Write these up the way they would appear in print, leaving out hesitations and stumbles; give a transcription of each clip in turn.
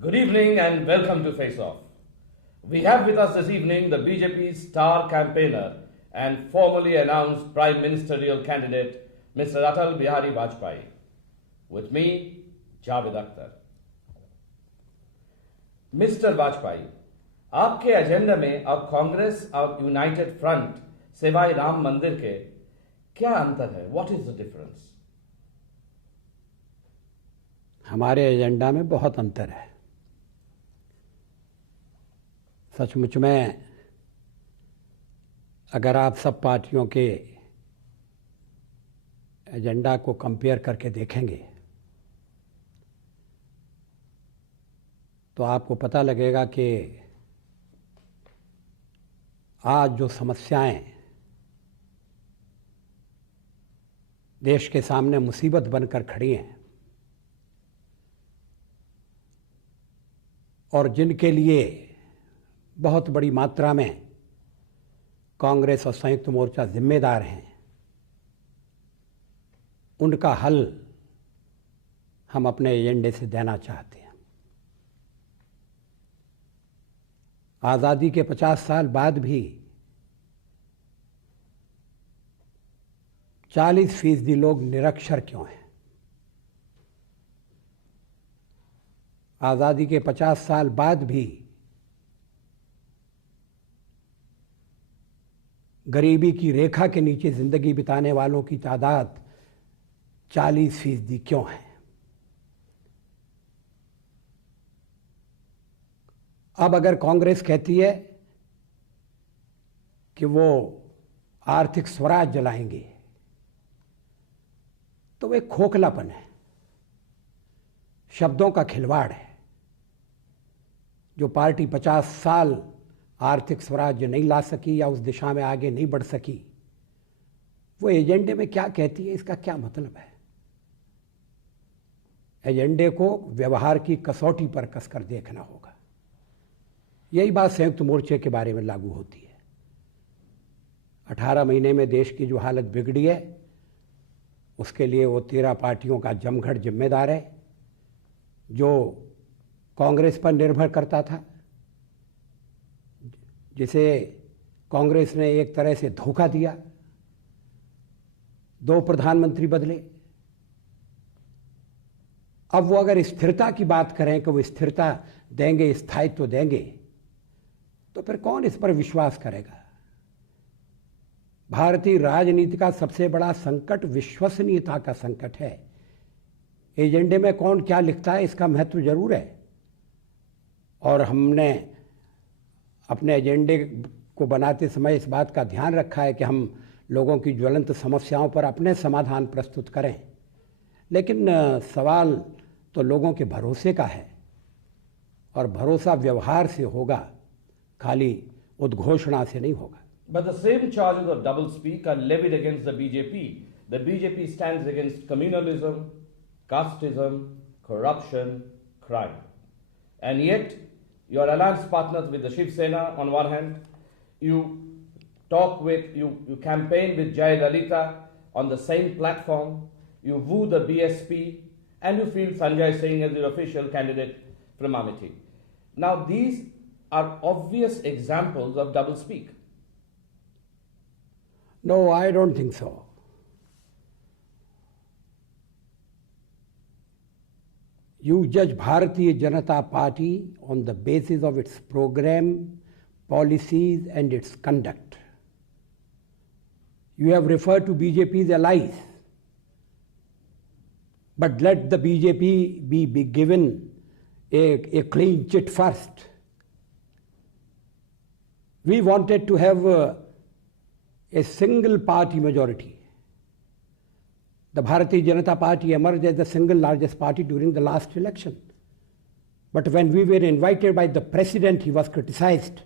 Good evening and welcome to Face Off. We have with us this evening the BJP star campaigner and formally announced Prime Ministerial candidate, Mr. Atal Bihari Vajpayee. With me, Javed Akhtar. Mr. Vajpayee, आपके agenda में अब कांग्रेस और United front सिवाय राम मंदिर के क्या अंतर है? What is the difference? हमारे एजेंडा में बहुत अंतर है। सचमुच में अगर आप सब पार्टियों के एजेंडा को कंपेयर करके देखेंगे तो आपको पता लगेगा कि आज जो समस्याएं देश के सामने मुसीबत बनकर खड़ी हैं और जिनके लिए बहुत बड़ी मात्रा में कांग्रेस और संयुक्त मोर्चा जिम्मेदार हैं, उनका हल हम अपने एजेंडे से देना चाहते हैं। आज़ादी के 50 साल बाद भी 40% लोग निरक्षर क्यों हैं? आज़ादी के 50 साल बाद भी गरीबी की रेखा के नीचे जिंदगी बिताने वालों की तादाद 40% क्यों है? अब अगर कांग्रेस कहती है कि वो आर्थिक स्वराज जलाएंगे तो वो एक खोखलापन है, शब्दों का खिलवाड़ है। जो पार्टी 50 साल आर्थिक स्वराज्य नहीं ला सकी या उस दिशा में आगे नहीं बढ़ सकी, वो एजेंडे में क्या कहती है, इसका क्या मतलब है? एजेंडे को व्यवहार की कसौटी पर कसकर देखना होगा। यही बात संयुक्त मोर्चे के बारे में लागू होती है। 18 महीने में देश की जो हालत बिगड़ी है उसके लिए वो 13 पार्टियों का जमघट जिम्मेदार है, जो कांग्रेस पर निर्भर करता था, जिसे कांग्रेस ने एक तरह से धोखा दिया। 2 प्रधानमंत्री बदले। अब वो अगर स्थिरता की बात करें कि वो स्थिरता देंगे, स्थायित्व देंगे, तो फिर कौन इस पर विश्वास करेगा? भारतीय राजनीति का सबसे बड़ा संकट विश्वसनीयता का संकट है। एजेंडे में कौन क्या लिखता है इसका महत्व जरूर है, और हमने अपने एजेंडे को बनाते समय इस बात का ध्यान रखा है कि हम लोगों की ज्वलंत समस्याओं पर अपने समाधान प्रस्तुत करें। लेकिन सवाल तो लोगों के भरोसे का है, और भरोसा व्यवहार से होगा, खाली उद्घोषणा से नहीं होगा। But the same charges of doublespeak are levied against the BJP. The BJP stands against communalism, casteism, corruption, crime. And yet, your alliance partners with the Shiv Sena on one hand, you campaign with Jai Lalita on the same platform, you woo the BSP, and you field Sanjay Singh as your official candidate from Amethi. Now, these are obvious examples of doublespeak. No, I don't think so. You judge Bharatiya Janata Party on the basis of its program, policies and its conduct. You have referred to BJP's allies, but let the BJP be given a clean chit first. We wanted to have a single party majority. The Bharatiya Janata Party emerged as the single largest party during the last election. But when we were invited by the president, he was criticized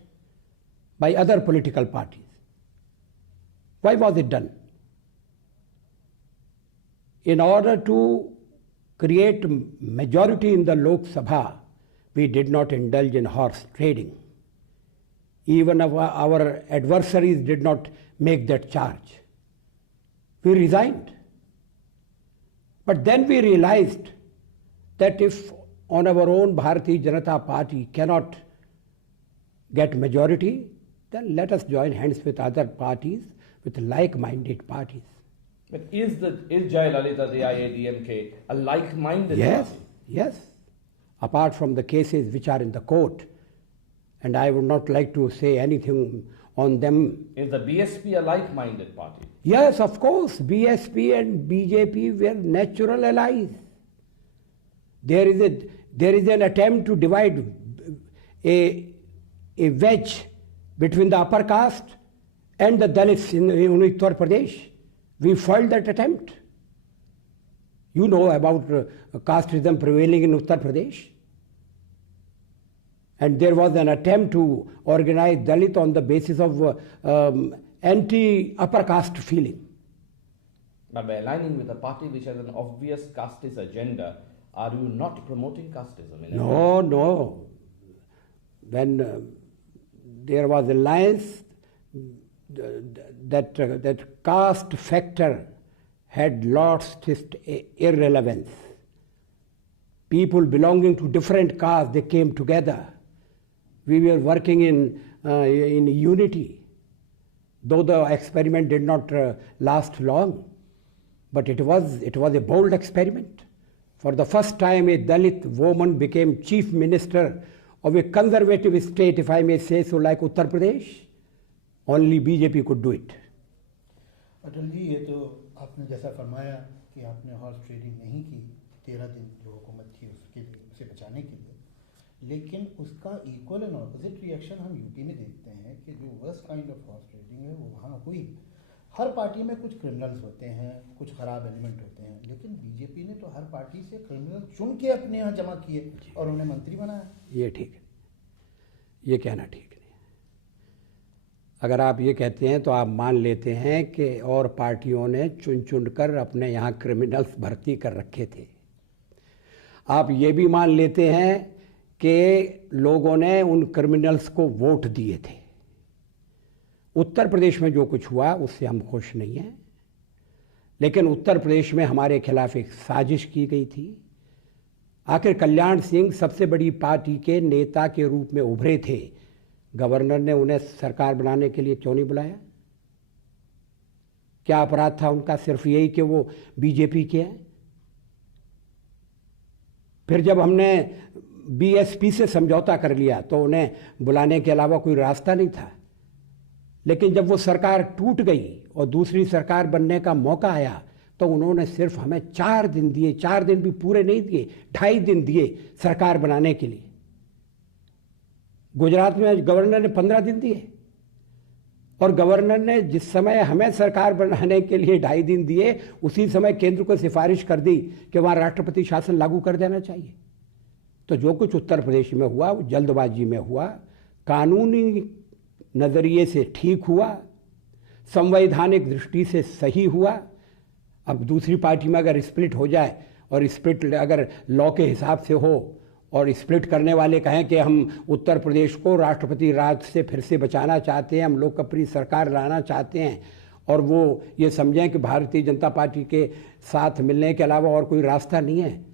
by other political parties. Why was it done? In order to create majority in the Lok Sabha, we did not indulge in horse trading. Even our adversaries did not make that charge. We resigned. But then we realized that if on our own Bharatiya Janata Party cannot get majority, then let us join hands with other parties, with like-minded parties. But is Jayalalitha, the IADMK, a like-minded Yes, party? yes. Apart from the cases which are in the court, and I would not like to say anything on them. Is the BSP a like-minded party? Yes, of course, BSP and BJP were natural allies. There is an attempt to divide a wedge between the upper caste and the Dalits in Uttar Pradesh. We foiled that attempt. You know about casteism prevailing in Uttar Pradesh. And there was an attempt to organize Dalit on the basis of anti-upper caste feeling. But by aligning with a party which has an obvious casteist agenda, are you not promoting casteism? No. When there was alliance, that caste factor had lost its irrelevance. People belonging to different castes, they came together. We were working in unity, though the experiment did not last long. But it was a bold experiment. For the first time, a Dalit woman became chief minister of a conservative state, if I may say so, like Uttar Pradesh. Only BJP could do it. Atal ji, ये तो आपने जैसा फरमाया कि आपने horse trading नहीं की, 13 दिन जो हुकूमत थी उसके लिए, उसे बचाने के लिए, लेकिन उसका इक्वल एंड ऑपोजिट रिएक्शन हम यूपी में देखते हैं कि जो worst kind of horse trading है वो वहाँ हुई। हर पार्टी में कुछ क्रिमिनल्स होते हैं, कुछ ख़राब एलिमेंट होते हैं, लेकिन बीजेपी ने तो हर पार्टी से क्रिमिनल चुन के अपने यहाँ जमा किए और उन्हें मंत्री बनाया। ये ठीक है, ये कहना ठीक नहीं। अगर आप ये कहते हैं तो आप मान लेते हैं कि और पार्टियों ने चुन चुन कर अपने यहाँ क्रिमिनल्स भर्ती कर रखे थे। आप ये भी मान लेते हैं कि लोगों ने उन क्रिमिनल्स को वोट दिए थे। उत्तर प्रदेश में जो कुछ हुआ उससे हम खुश नहीं हैं, लेकिन उत्तर प्रदेश में हमारे खिलाफ एक साजिश की गई थी। आखिर कल्याण सिंह सबसे बड़ी पार्टी के नेता के रूप में उभरे थे, गवर्नर ने उन्हें सरकार बनाने के लिए क्यों नहीं बुलाया? क्या अपराध था उनका? सिर्फ यही कि वो बीजेपी के हैं। फिर जब हमने बीएसपी से समझौता कर लिया तो उन्हें बुलाने के अलावा कोई रास्ता नहीं था। लेकिन जब वो सरकार टूट गई और दूसरी सरकार बनने का मौका आया तो उन्होंने सिर्फ हमें 4 दिन दिए, 4 दिन भी पूरे नहीं दिए, 2.5 दिन दिए सरकार बनाने के लिए। गुजरात में गवर्नर ने 15 दिन दिए और गवर्नर ने जिस समय हमें सरकार बनाने के लिए 2.5 दिन दिए, उसी समय केंद्र को सिफारिश कर दी कि वहां राष्ट्रपति शासन लागू कर देना चाहिए। तो जो कुछ उत्तर प्रदेश में हुआ वो जल्दबाजी में हुआ, कानूनी नजरिए से ठीक हुआ, संवैधानिक दृष्टि से सही हुआ। अब दूसरी पार्टी में अगर स्प्लिट हो जाए और स्प्लिट अगर लॉ के हिसाब से हो और स्प्लिट करने वाले कहें कि हम उत्तर प्रदेश को राष्ट्रपति राज से फिर से बचाना चाहते हैं, हम लोकप्रिय सरकार लाना चाहते हैं, और वो ये समझें कि भारतीय जनता पार्टी के साथ मिलने के अलावा और कोई रास्ता नहीं है,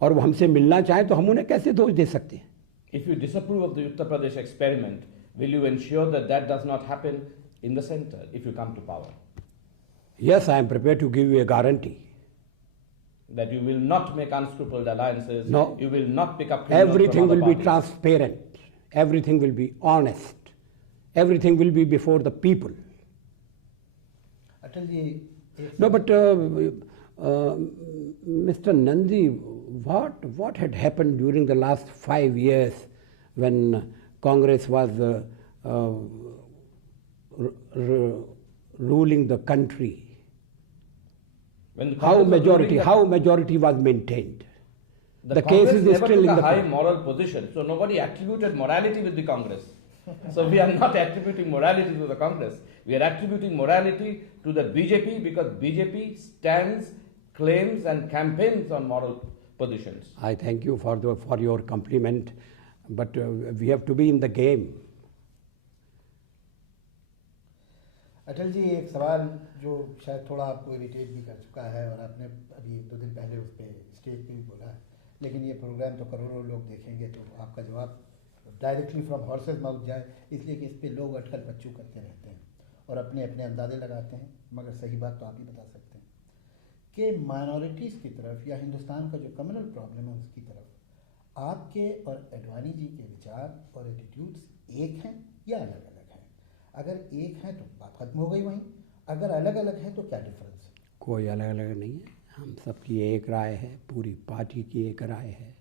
और वो हमसे मिलना चाहें तो हम उन्हें कैसे दोष दे सकते हैं? If you disapprove of the Uttar Pradesh experiment, will you ensure that that does not happen in the center if you come to power? Yes, I am prepared to give you a guarantee. That you will not make unscrupuled alliances, No. you will not pick up criminals Everything from other will be parties. transparent, everything will be honest, everything will be before the people. Atal ji, No, but Mr. Nandi, what had happened during the last 5 years when Congress was ruling the country? When the How Congress was ruling majority was maintained? the The case Congress is never still took in a the high court. moral position, so nobody attributed morality with the Congress. So we are not attributing morality to the Congress. We are attributing morality to the BJP because BJP stands, claims and campaigns on moral positions. I thank you for your compliment, but we have to be in the game. Atal ji, एक सवाल जो शायद थोड़ा आपको irritate भी कर चुका है और आपने अभी 2 दिन पहले उस पर स्टेज पे भी बोला है, लेकिन ये प्रोग्राम तो करोड़ों लोग देखेंगे, तो आपका जवाब डायरेक्टली फ्रॉम हॉर्सेस माउथ जाए, इसलिए कि इस पर लोग अटकल बच्चू करते रहते हैं और अपने अपने अंदाजे लगाते हैं, मगर सही बात तो आप ही बता सकते हैं कि माइनॉरिटीज़ की तरफ या हिंदुस्तान का जो कम्युनल प्रॉब्लम है उसकी तरफ आपके और एडवाणी जी के विचार और एटीट्यूड्स एक हैं या अलग अलग हैं? अगर एक हैं तो बात खत्म हो गई वहीं, अगर अलग अलग है तो क्या डिफरेंस है? कोई अलग अलग नहीं है, हम सबकी एक राय है, पूरी पार्टी की एक राय है।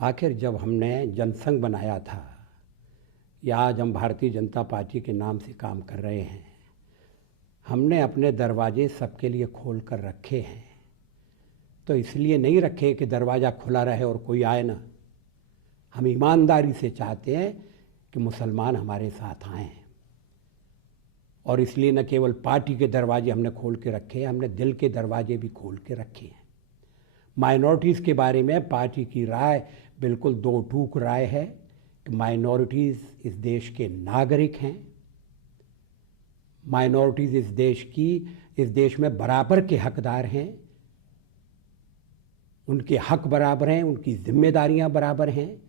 आखिर जब हमने जनसंघ बनाया था या आज हम भारतीय जनता पार्टी के नाम से काम कर रहे हैं, हमने अपने दरवाजे सबके लिए खोल कर रखे हैं। तो इसलिए नहीं रखे कि दरवाज़ा खुला रहे और कोई आए ना। हम ईमानदारी से चाहते हैं कि मुसलमान हमारे साथ आएँ, और इसलिए न केवल पार्टी के दरवाजे हमने खोल के रखे, हमने दिल के दरवाजे भी खोल के रखे हैं। माइनॉरिटीज़ के बारे में पार्टी की राय बिल्कुल दो टूक राय है कि माइनॉरिटीज़ इस देश के नागरिक हैं, माइनॉरिटीज़ इस देश में बराबर के हकदार हैं, उनके हक बराबर हैं, उनकी जिम्मेदारियां बराबर हैं।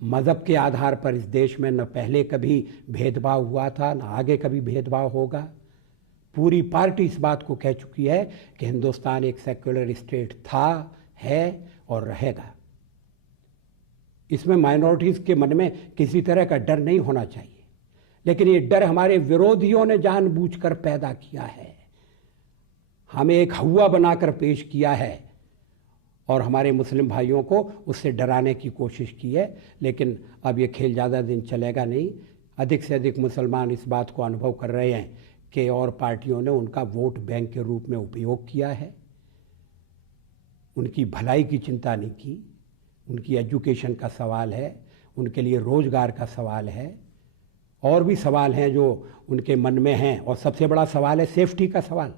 मज़हब के आधार पर इस देश में न पहले कभी भेदभाव हुआ था, न आगे कभी भेदभाव होगा। पूरी पार्टी इस बात को कह चुकी है कि हिंदुस्तान एक सेक्युलर स्टेट था, है और रहेगा। इसमें माइनॉरिटीज़ के मन में किसी तरह का डर नहीं होना चाहिए, लेकिन ये डर हमारे विरोधियों ने जानबूझकर पैदा किया है, हमें एक हवा बनाकर पेश किया है और हमारे मुस्लिम भाइयों को उससे डराने की कोशिश की है। लेकिन अब ये खेल ज़्यादा दिन चलेगा नहीं। अधिक से अधिक मुसलमान इस बात को अनुभव कर रहे हैं कि और पार्टियों ने उनका वोट बैंक के रूप में उपयोग किया है, उनकी भलाई की चिंता नहीं की। उनकी एजुकेशन का सवाल है, उनके लिए रोज़गार का सवाल है, और भी सवाल हैं जो उनके मन में हैं, और सबसे बड़ा सवाल है सेफ्टी का सवाल।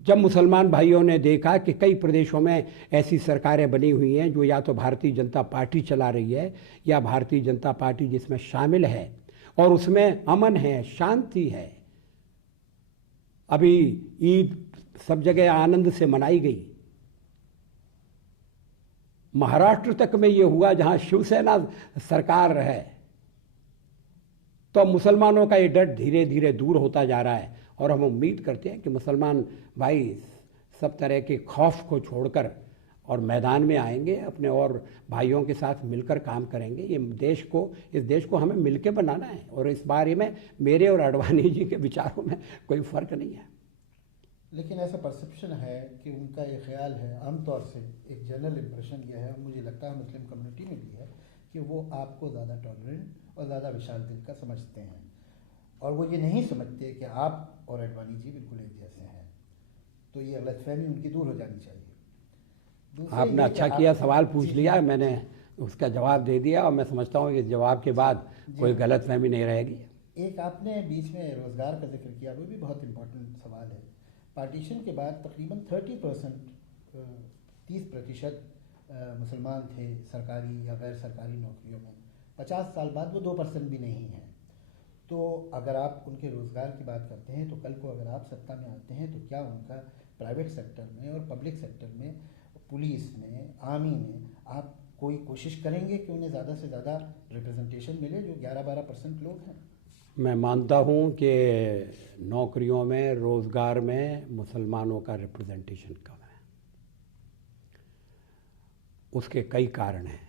जब मुसलमान भाइयों ने देखा कि कई प्रदेशों में ऐसी सरकारें बनी हुई हैं जो या तो भारतीय जनता पार्टी चला रही है या भारतीय जनता पार्टी जिसमें शामिल है, और उसमें अमन है, शांति है। अभी ईद सब जगह आनंद से मनाई गई। महाराष्ट्र तक में ये हुआ जहां शिवसेना सरकार है। तो अब मुसलमानों का ये डर धीरे धीरे दूर होता जा रहा है, और हम उम्मीद करते हैं कि मुसलमान भाई सब तरह के खौफ को छोड़कर और मैदान में आएंगे, अपने और भाइयों के साथ मिलकर काम करेंगे। इस देश को हमें मिलकर बनाना है, और इस बारे में मेरे और आडवाणी जी के विचारों में कोई फ़र्क नहीं है। लेकिन ऐसा परसेप्शन है कि उनका ये ख्याल है, आमतौर से एक जनरल इम्प्रेशन यह है, मुझे लगता है मुस्लिम कम्युनिटी में भी है, कि वो आपको ज़्यादा टॉलरेंट और ज़्यादा विशाल दिल का समझते हैं, और वो ये नहीं समझते कि आप और एडवाणी जी बिल्कुल एक जैसे हैं। तो ये गलतफहमी उनकी दूर हो जानी चाहिए। आपने अच्छा किया, सवाल पूछ लिया, मैंने उसका जवाब दे दिया, और मैं समझता हूँ कि जवाब के बाद कोई गलतफहमी नहीं रहेगी। एक आपने बीच में रोज़गार का जिक्र किया, वो भी बहुत इम्पोर्टेंट सवाल है। पार्टीशन के बाद तकरीबन 30% मुसलमान थे सरकारी या गैर सरकारी नौकरियों में। 50 साल बाद वो 2% भी नहीं है। तो अगर आप उनके रोज़गार की बात करते हैं, तो कल को अगर आप सत्ता में आते हैं, तो क्या उनका प्राइवेट सेक्टर में और पब्लिक सेक्टर में, पुलिस में, आर्मी में, आप कोई कोशिश करेंगे कि उन्हें ज़्यादा से ज़्यादा रिप्रेजेंटेशन मिले, जो 11-12% लोग हैं? मैं मानता हूँ कि नौकरियों में, रोज़गार में मुसलमानों का रिप्रेजेंटेशन कम है। उसके कई कारण हैं।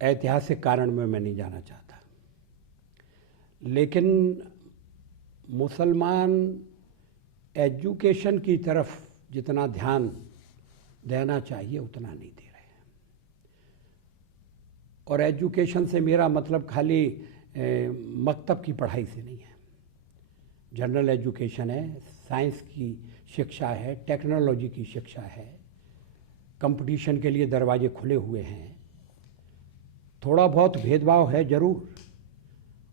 ऐतिहासिक कारण में मैं नहीं जाना चाहता, लेकिन मुसलमान एजुकेशन की तरफ जितना ध्यान देना चाहिए उतना नहीं दे रहे हैं। और एजुकेशन से मेरा मतलब खाली मकतब की पढ़ाई से नहीं है। जनरल एजुकेशन है, साइंस की शिक्षा है, टेक्नोलॉजी की शिक्षा है, कंपटीशन के लिए दरवाजे खुले हुए हैं। थोड़ा बहुत भेदभाव है ज़रूर,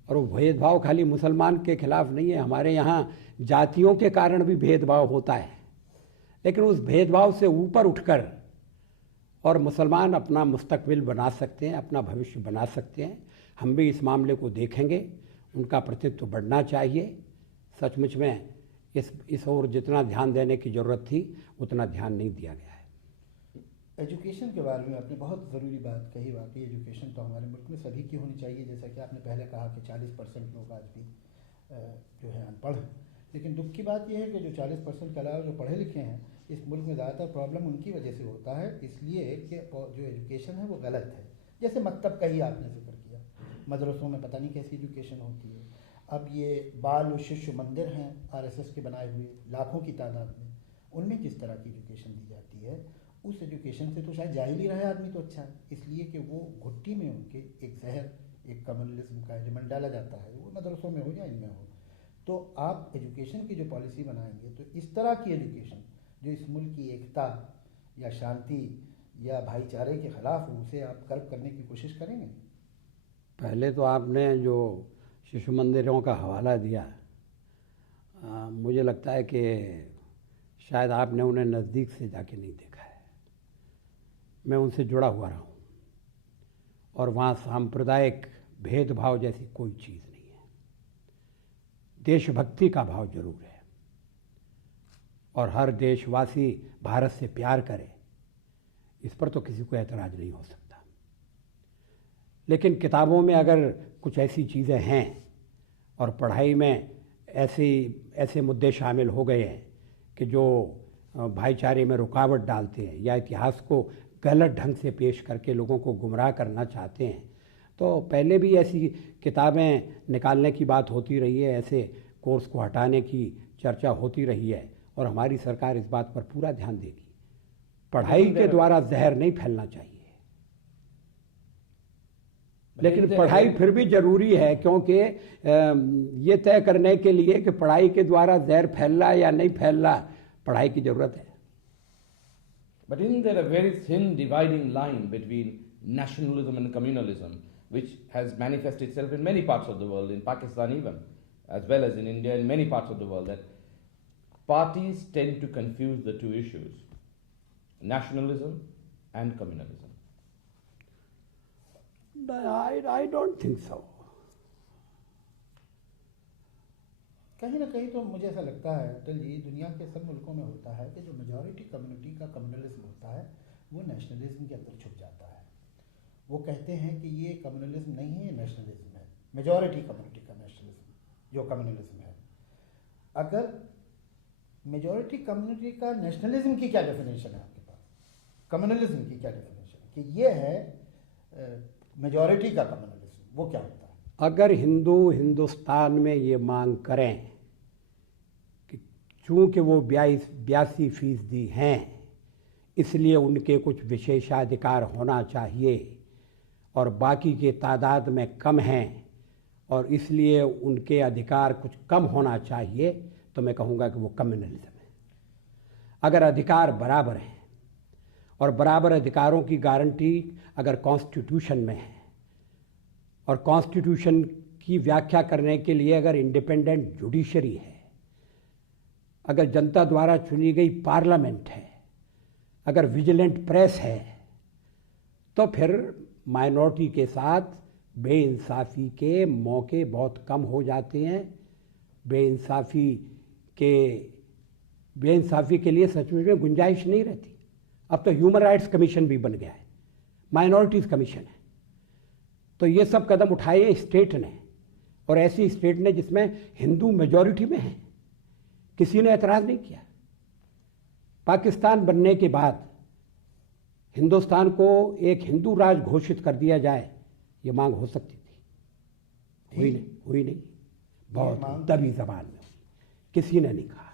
और वो भेदभाव खाली मुसलमान के खिलाफ नहीं है। हमारे यहाँ जातियों के कारण भी भेदभाव होता है, लेकिन उस भेदभाव से ऊपर उठकर और मुसलमान अपना मुस्तकबिल बना सकते हैं, अपना भविष्य बना सकते हैं। हम भी इस मामले को देखेंगे, उनका प्रतिनिधित्व बढ़ना चाहिए। सचमुच में इस ओर जितना ध्यान देने की ज़रूरत थी उतना ध्यान नहीं दिया गया है। एजुकेशन के बारे में आपने बहुत ज़रूरी बात कही। वाकई एजुकेशन तो हमारे मुल्क में सभी की होनी चाहिए, जैसा कि आपने पहले कहा कि 40% लोग आज भी जो है अनपढ़ हैं। लेकिन दुख की बात यह है कि जो 40% के अलावा जो पढ़े लिखे हैं, इस मुल्क में ज़्यादातर प्रॉब्लम उनकी वजह से होता है, इसलिए कि जो एजुकेशन है वो गलत है। जैसे मकतब का ही आपने जिक्र किया, मदरसों में पता नहीं कैसी एजुकेशन होती है। अब ये बाल और शिशु मंदिर हैं आरएसएस के बनाए हुए लाखों की तादाद में, उनमें जिस तरह की एजुकेशन दी जाती है, उस एजुकेशन से तो शायद जाहिल ही रहे आदमी तो अच्छा है, इसलिए कि वो घुट्टी में उनके एक जहर, एक कम्युनलिज्म का एलिमेंट डाला जाता है, वो मदरसों में हो या इनमें हो। तो आप एजुकेशन की जो पॉलिसी बनाएंगे तो इस तरह की एजुकेशन जो इस मुल्क की एकता या शांति या भाईचारे के ख़िलाफ़ हो, उसे आप कर्व करने की कोशिश करेंगे? पहले तो आपने जो शिशु मंदिरों का हवाला दिया, मुझे लगता है कि शायद आपने उन्हें नज़दीक से जाके नहीं देखा है। मैं उनसे जुड़ा हुआ रहा हूँ और वहाँ सांप्रदायिक भेदभाव जैसी कोई चीज़ नहीं है। देशभक्ति का भाव जरूर है और हर देशवासी भारत से प्यार करे, इस पर तो किसी को एतराज़ नहीं हो सकता। लेकिन किताबों में अगर कुछ ऐसी चीज़ें हैं और पढ़ाई में ऐसे मुद्दे शामिल हो गए हैं कि जो भाईचारे में रुकावट डालते हैं या इतिहास को गलत ढंग से पेश करके लोगों को गुमराह करना चाहते हैं, तो पहले भी ऐसी किताबें निकालने की बात होती रही है, ऐसे कोर्स को हटाने की चर्चा होती रही है और हमारी सरकार इस बात पर पूरा ध्यान देगी। पढ़ाई के द्वारा जहर नहीं फैलना चाहिए, लेकिन पढ़ाई फिर भी जरूरी है, क्योंकि ये तय करने के लिए कि पढ़ाई के द्वारा जहर फैल रहा या नहीं फैल रहा, पढ़ाई की जरूरत है। But isn't there a very thin dividing line between nationalism and communalism, which has manifested itself in many parts of the world, in Pakistan even, as well as in India, in many parts of the world, that parties tend to confuse the two issues, nationalism and communalism? I don't think so. कहीं ना कहीं तो मुझे ऐसा लगता है अटल जी, दुनिया के सब मुल्कों में होता है कि जो मेजॉरिटी कम्युनिटी का कम्युनलिज्म होता है वो नेशनलिज्म के अंदर छुप जाता है। वो कहते हैं कि ये कम्युनलिज्म नहीं है, ये नेशनलिज्म है, मेजॉरिटी कम्युनिटी का नेशनलिज्म जो कम्युनलिज्म है। अगर मेजॉरिटी कम्युनिटी का नेशनलिज्म की क्या डेफिनेशन है आपके पास, कम्युनलिज्म की क्या डेफिनेशन है कि ये है मेजॉरिटी का कम्युनलिज्म, वो क्या होता है? अगर हिंदुस्तान में ये मांग करें कि चूँकि वो 82% हैं इसलिए उनके कुछ विशेषाधिकार होना चाहिए और बाकी के तादाद में कम हैं और इसलिए उनके अधिकार कुछ कम होना चाहिए, तो मैं कहूँगा कि वो कम्युनलिज्म है। अगर अधिकार बराबर हैं और बराबर अधिकारों की गारंटी अगर कॉन्स्टिट्यूशन में है और कॉन्स्टिट्यूशन की व्याख्या करने के लिए अगर इंडिपेंडेंट जुडिशरी है, अगर जनता द्वारा चुनी गई पार्लियामेंट है, अगर विजिलेंट प्रेस है, तो फिर माइनॉरिटी के साथ बेइंसाफ़ी के मौके बहुत कम हो जाते हैं। बेइंसाफ़ी के लिए सचमुच में गुंजाइश नहीं रहती। अब तो ह्यूमन राइट्स कमीशन भी बन गया है, माइनॉरिटीज़ कमीशन है। तो ये सब कदम उठाए स्टेट ने, और ऐसी स्टेट ने जिसमें हिंदू मेजॉरिटी में है, किसी ने एतराज़ नहीं किया। पाकिस्तान बनने के बाद हिंदुस्तान को एक हिंदू राज घोषित कर दिया जाए, ये मांग हो सकती थी, हुई नहीं, बहुत दबी जबान में हुई, किसी ने नहीं कहा।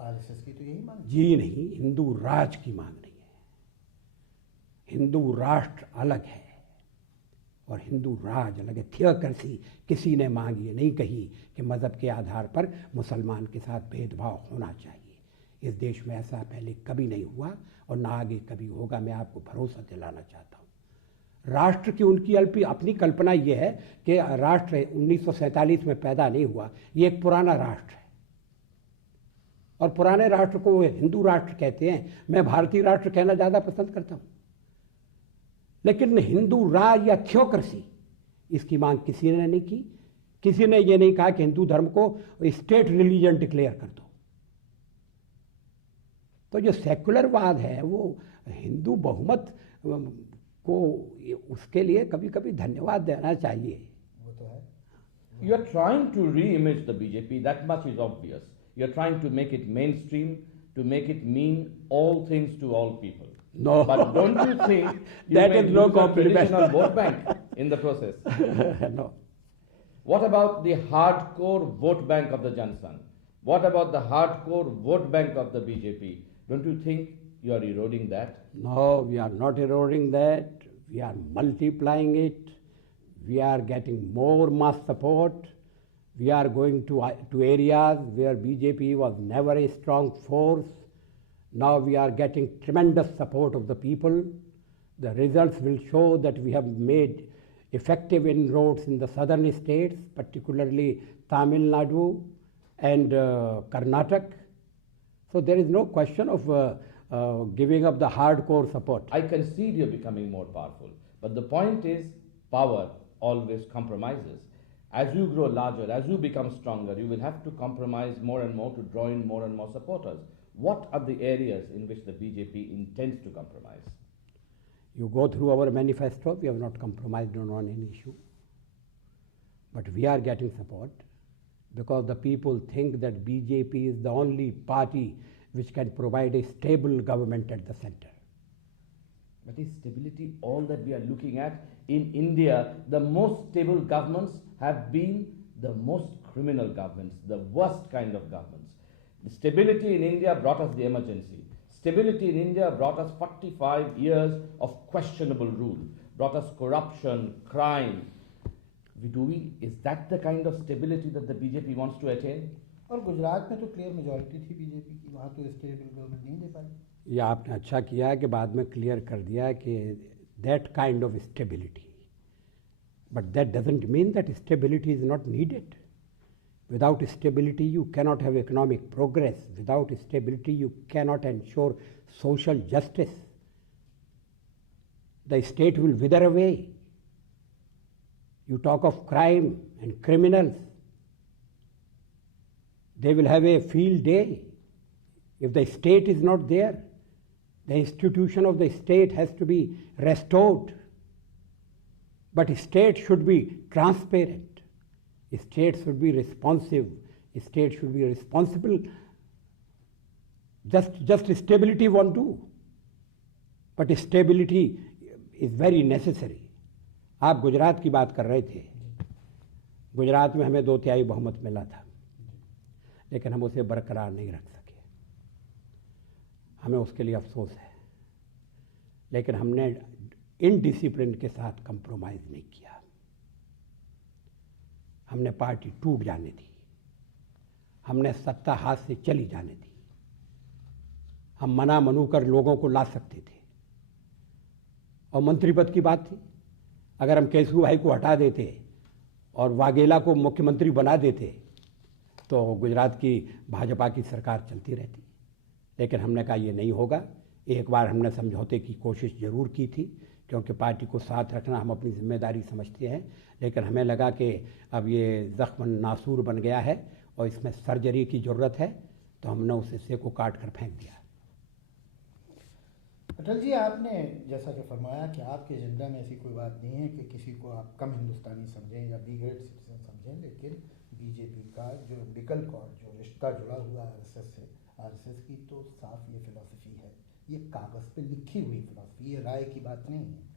आरएसएस की तो यही मांग जी नहीं, हिंदू राज की मांग नहीं है। हिंदू राष्ट्र अलग है और हिंदू राज अलग है। थियोक्रेसी किसी ने मांग ये नहीं कही कि मज़हब के आधार पर मुसलमान के साथ भेदभाव होना चाहिए। इस देश में ऐसा पहले कभी नहीं हुआ और ना आगे कभी होगा, मैं आपको भरोसा दिलाना चाहता हूँ। राष्ट्र की उनकी अपनी कल्पना ये है कि राष्ट्र 1947 में पैदा नहीं हुआ, ये एक पुराना राष्ट्र है और पुराने राष्ट्र को हिंदू राष्ट्र कहते हैं। मैं भारतीय राष्ट्र कहना ज़्यादा पसंद करता हूँ। लेकिन हिंदू राज या थियोक्रेसी, इसकी मांग किसी ने नहीं की। किसी ने ये नहीं कहा कि हिंदू धर्म को स्टेट रिलीजन डिक्लेयर कर दो, तो जो सेकुलरवाद है वो हिंदू बहुमत को उसके लिए कभी कभी धन्यवाद देना चाहिए। वो तो है। You are trying to re-image the BJP, that much is obvious. You are trying to make it mainstream, to make it mean all things to all people. No. But don't you think you That may is no lose a compliment. traditional vote bank in the process? No. What about the hardcore vote bank of the Jansan? What about the hardcore vote bank of the BJP? Don't you think you are eroding that? No, we are not eroding that. We are multiplying it. We are getting more mass support. We are going to areas where BJP was never a strong force. Now we are getting tremendous support of the people. The results will show that we have made effective inroads in the southern states, particularly Tamil Nadu and Karnataka. So there is no question of giving up the hardcore support. I concede you're becoming more powerful. But the point is, power always compromises. As you grow larger, as you become stronger, you will have to compromise more and more to draw in more and more supporters. What are the areas in which the BJP intends to compromise? You go through our manifesto, we have not compromised on any issue. But we are getting support because the people think that BJP is the only party which can provide a stable government at the center. But is stability all that we are looking at? In India, the most stable governments have been the most criminal governments, the worst kind of governments. The stability in India brought us the emergency. Stability in India brought us 45 years of questionable rule, brought us corruption, crime. Is that the kind of stability that the BJP wants to attain? और गुजरात में तो clear majority थी BJP की, वहाँ तो stable government नहीं दे पाई। ये आपने अच्छा किया कि बाद में क्लियर कर दिया कि that kind of stability, but that doesn't mean that stability is not needed. Without stability, you cannot have economic progress. Without stability, you cannot ensure social justice. The state will wither away. You talk of crime and criminals. They will have a field day. If the state is not there, the institution of the state has to be restored. But state should be transparent. State should be responsive. State should be responsible. Just stability won't do. But stability is very necessary. आप गुजरात की बात कर रहे थे. गुजरात में हमें 2/3 बहुमत मिला था, लेकिन हम उसे बरकरार नहीं रख सके. हमें उसके लिए अफसोस है, लेकिन हमने इनडिसिप्लिन के साथ कंप्रोमाइज़ नहीं किया. हमने पार्टी टूट जाने दी, हमने सत्ता हाथ से चली जाने दी. हम मना मनू कर लोगों को ला सकते थे. और मंत्री पद की बात थी, अगर हम केसू भाई को हटा देते और वाघेला को मुख्यमंत्री बना देते तो गुजरात की भाजपा की सरकार चलती रहती. लेकिन हमने कहा ये नहीं होगा. एक बार हमने समझौते की कोशिश जरूर की थी, क्योंकि पार्टी को साथ रखना हम अपनी जिम्मेदारी समझते हैं. लेकिन हमें लगा कि अब ये ज़ख्म नासूर बन गया है और इसमें सर्जरी की ज़रूरत है, तो हमने उस हिस्से को काट कर फेंक दिया. अटल जी, आपने जैसा कि फरमाया कि आपके एजेंडा में ऐसी कोई बात नहीं है कि किसी को आप कम हिंदुस्तानी समझें या डिग्रेड सिटीजन समझें, लेकिन बीजेपी का जो अम्बिकल कॉर्ड, जो रिश्ता जुड़ा हुआ आरएसएस से, आरएसएस की तो साफ ये फिलॉसफी है. ये कागज़ पे लिखी हुई फिलॉसफी, ये राय की बात नहीं है.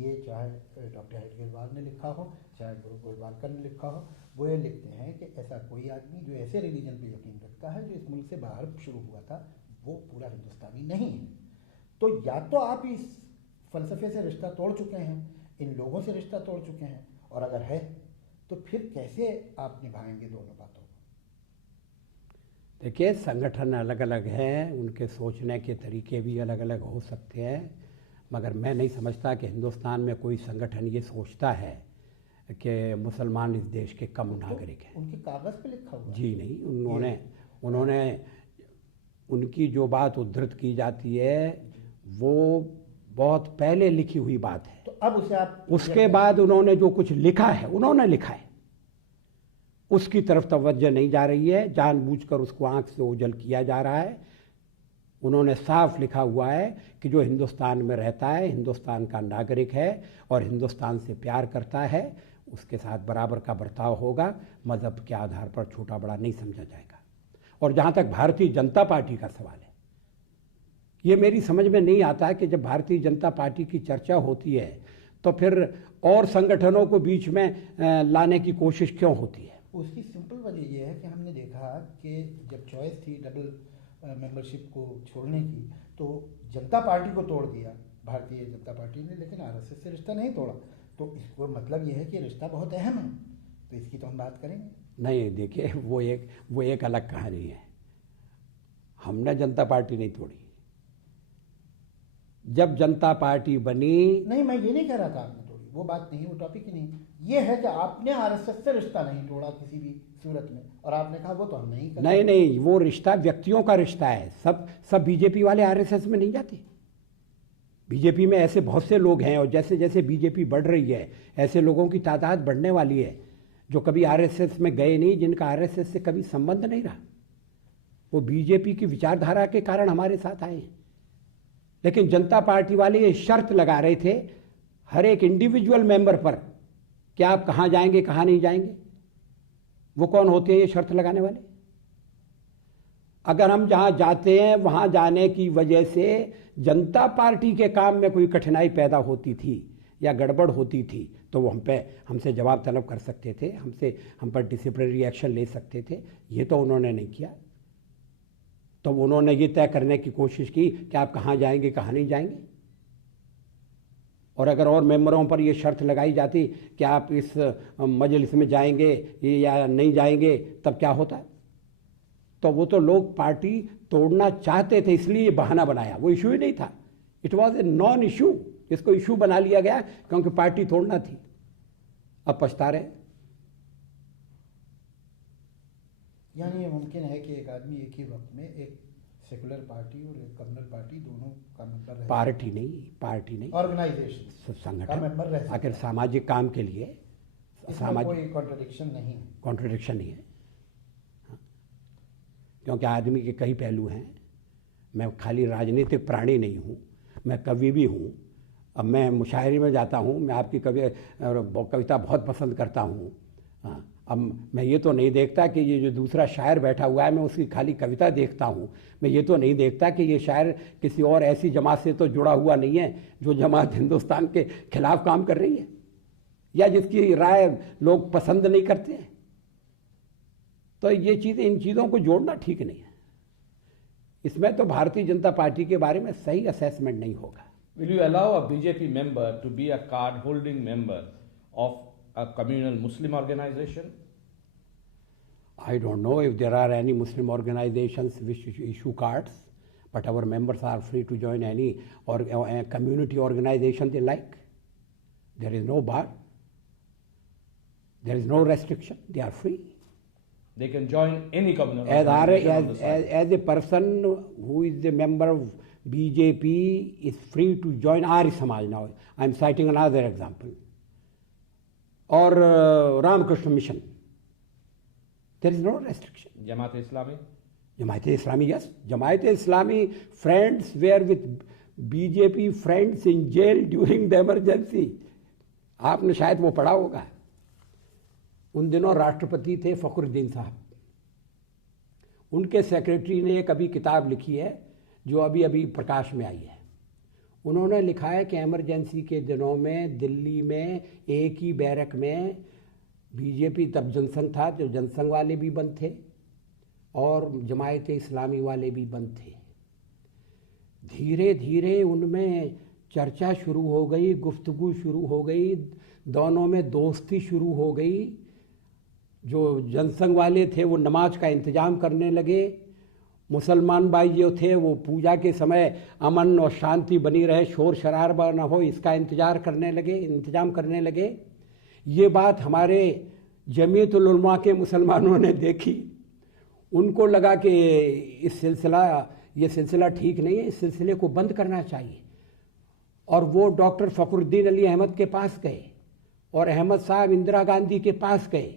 ये चाहे डॉक्टर हेडगेवार ने लिखा हो, चाहे गुरु गोलवालकर ने लिखा हो, वो ये लिखते हैं कि ऐसा कोई आदमी जो ऐसे रिलीजन पे यकीन रखता है जो इस मुल्क से बाहर शुरू हुआ था, वो पूरा हिंदुस्तानी नहीं है. तो या तो आप इस फ़लसफ़े से रिश्ता तोड़ चुके हैं, इन लोगों से रिश्ता तोड़ चुके हैं, और अगर है तो फिर कैसे आप निभाएंगे दोनों बातों को? देखिए, संगठन अलग अलग हैं, उनके सोचने के तरीके भी अलग अलग हो सकते हैं, मगर मैं नहीं समझता कि हिंदुस्तान में कोई संगठन ये सोचता है कि मुसलमान इस देश के कम नागरिक हैं. उनके कागज़ पे लिखा हुआ जी नहीं, उन्होंने उनकी जो बात उद्धृत की जाती है वो बहुत पहले लिखी हुई बात है. तो अब उसे आप, उसके बाद उन्होंने जो कुछ लिखा है, उन्होंने लिखा है, उसकी तरफ तवज्जो नहीं जा रही है. जानबूझकर उसको आंख से ओझल किया जा रहा है. उन्होंने साफ लिखा हुआ है कि जो हिंदुस्तान में रहता है, हिंदुस्तान का नागरिक है और हिंदुस्तान से प्यार करता है, उसके साथ बराबर का बर्ताव होगा, मज़हब के आधार पर छोटा बड़ा नहीं समझा जाएगा। और जहाँ तक भारतीय जनता पार्टी का सवाल है, ये मेरी समझ में नहीं आता है कि जब भारतीय जनता पार्टी की चर्चा होती है तो फिर और संगठनों को बीच में लाने की कोशिश क्यों होती है। उसकी सिंपल वजह यह है कि हमने देखा कि जब चॉइस थी डबल मेंबरशिप को छोड़ने की, तो जनता पार्टी को तोड़ दिया भारतीय जनता पार्टी ने, लेकिन आरएसएस से रिश्ता नहीं तोड़ा। तो इसको मतलब यह है कि रिश्ता बहुत अहम है, तो इसकी तो हम बात करेंगे। नहीं, देखिए वो एक अलग कहानी है। हमने जनता पार्टी नहीं तोड़ी। जब जनता पार्टी बनी, नहीं, मैं ये नहीं कह रहा था आपने तोड़ी, वो बात नहीं, वो टॉपिक ही नहीं। ये है कि आपने आरएसएस से रिश्ता नहीं तोड़ा किसी भी सूरत में, और आपने कहा वो तो हम नहीं कर। नहीं, वो रिश्ता व्यक्तियों का रिश्ता है। सब बीजेपी वाले आरएसएस में नहीं जाते। बीजेपी में ऐसे बहुत से लोग हैं, और जैसे जैसे बीजेपी बढ़ रही है ऐसे लोगों की तादाद बढ़ने वाली है जो कभी आरएसएस में गए नहीं, जिनका आरएसएस से कभी संबंध नहीं रहा। वो बीजेपी की विचारधारा के कारण हमारे साथ आए हैं। लेकिन जनता पार्टी वाले ये शर्त लगा रहे थे हर एक इंडिविजुअल मेंबर पर कि आप कहाँ जाएंगे, कहाँ नहीं जाएंगे। वो कौन होते हैं ये शर्त लगाने वाले? अगर हम जहाँ जाते हैं वहाँ जाने की वजह से जनता पार्टी के काम में कोई कठिनाई पैदा होती थी या गड़बड़ होती थी तो वो हमसे जवाब तलब कर सकते थे, हम पर डिसिप्लिनरी एक्शन ले सकते थे। ये तो उन्होंने नहीं किया। तो उन्होंने ये तय करने की कोशिश की कि आप कहाँ जाएंगे, कहाँ नहीं जाएंगे। और अगर और मेंबरों पर ये शर्त लगाई जाती कि आप इस मजलिस में जाएंगे या नहीं जाएंगे, तब क्या होता है? तो वो तो लोग पार्टी तोड़ना चाहते थे, इसलिए बहाना बनाया। वो इशू ही नहीं था। It was a non issue. इसको इशू बना लिया गया क्योंकि पार्टी तोड़ना थी। अब पछता रहे। यानी ये मुमकिन है कि एक आदमी एक ही वक्त में एक सेकुलर पार्टी और एक कम्युनल पार्टी दोनों का मेंबर रहे। पार्टी नहीं, ऑर्गेनाइजेशन का मेंबर रहे। आखिर सामाजिक काम के लिए कोई कॉन्ट्रडिक्शन नहीं है। हाँ। क्योंकि आदमी के कई पहलू हैं। मैं खाली राजनीतिक प्राणी नहीं हूँ, मैं कवि भी हूँ। अब मैं मुशायरे में जाता हूँ, मैं आपकी कविता बहुत पसंद करता हूँ। हाँ, अब मैं ये तो नहीं देखता कि ये जो दूसरा शायर बैठा हुआ है मैं उसकी खाली कविता देखता हूँ। मैं ये तो नहीं देखता कि ये शायर किसी और ऐसी जमात से तो जुड़ा हुआ नहीं है जो जमात हिंदुस्तान के खिलाफ काम कर रही है या जिसकी राय लोग पसंद नहीं करते हैं। तो ये चीज़ें, इन चीज़ों को जोड़ना ठीक नहीं है। इसमें तो भारतीय जनता पार्टी के बारे में सही असेसमेंट नहीं होगा। Will you allow a BJP member to be a card-holding member of a communal Muslim organization? I don't know if there are any Muslim organizations which issue cards, but our members are free to join any or a community organization they like. There is no bar. There is no restriction. They are free. They can join any communal organization. As a person who is a member of BJP is free to join Arya Samaj now. I am citing another example. Or Ramakrishna Mission. There is no restriction. Jamaat-e-Islami? Jamaat-e-Islami, yes. Jamaat-e-Islami friends were with BJP friends in jail during the emergency. आपने शायद वो पढ़ा होगा। उन दिनों राष्ट्रपति थे फखरुद्दीन साहब। उनके सेक्रेटरी ने एक अभी किताब लिखी है जो अभी अभी प्रकाश में आई है। उन्होंने लिखा है कि इमरजेंसी के दिनों में दिल्ली में एक ही बैरक में बीजेपी, तब जनसंघ था, जो जनसंघ वाले भी बंद थे और जमात-ए-इस्लामी वाले भी बंद थे। धीरे धीरे उनमें चर्चा शुरू हो गई, गुफ्तगू शुरू हो गई, दोनों में दोस्ती शुरू हो गई। जो जनसंघ वाले थे वो नमाज का इंतज़ाम करने लगे, मुसलमान भाई जो थे वो पूजा के समय अमन और शांति बनी रहे, शोर शरारबा न हो, इसका इंतज़ाम करने लगे। ये बात हमारे जमीयतुल उलमा के मुसलमानों ने देखी। उनको लगा कि ये सिलसिला ठीक नहीं है, इस सिलसिले को बंद करना चाहिए। और वो डॉक्टर फ़खरुद्दीन अली अहमद के पास गए और अहमद साहब इंदिरा गांधी के पास गए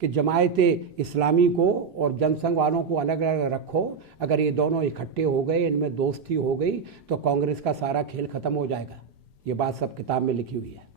कि जमायते इस्लामी को और जनसंघ वालों को अलग अलग रखो, अगर ये दोनों इकट्ठे हो गए, इनमें दोस्ती हो गई तो कांग्रेस का सारा खेल खत्म हो जाएगा। ये बात सब किताब में लिखी हुई है।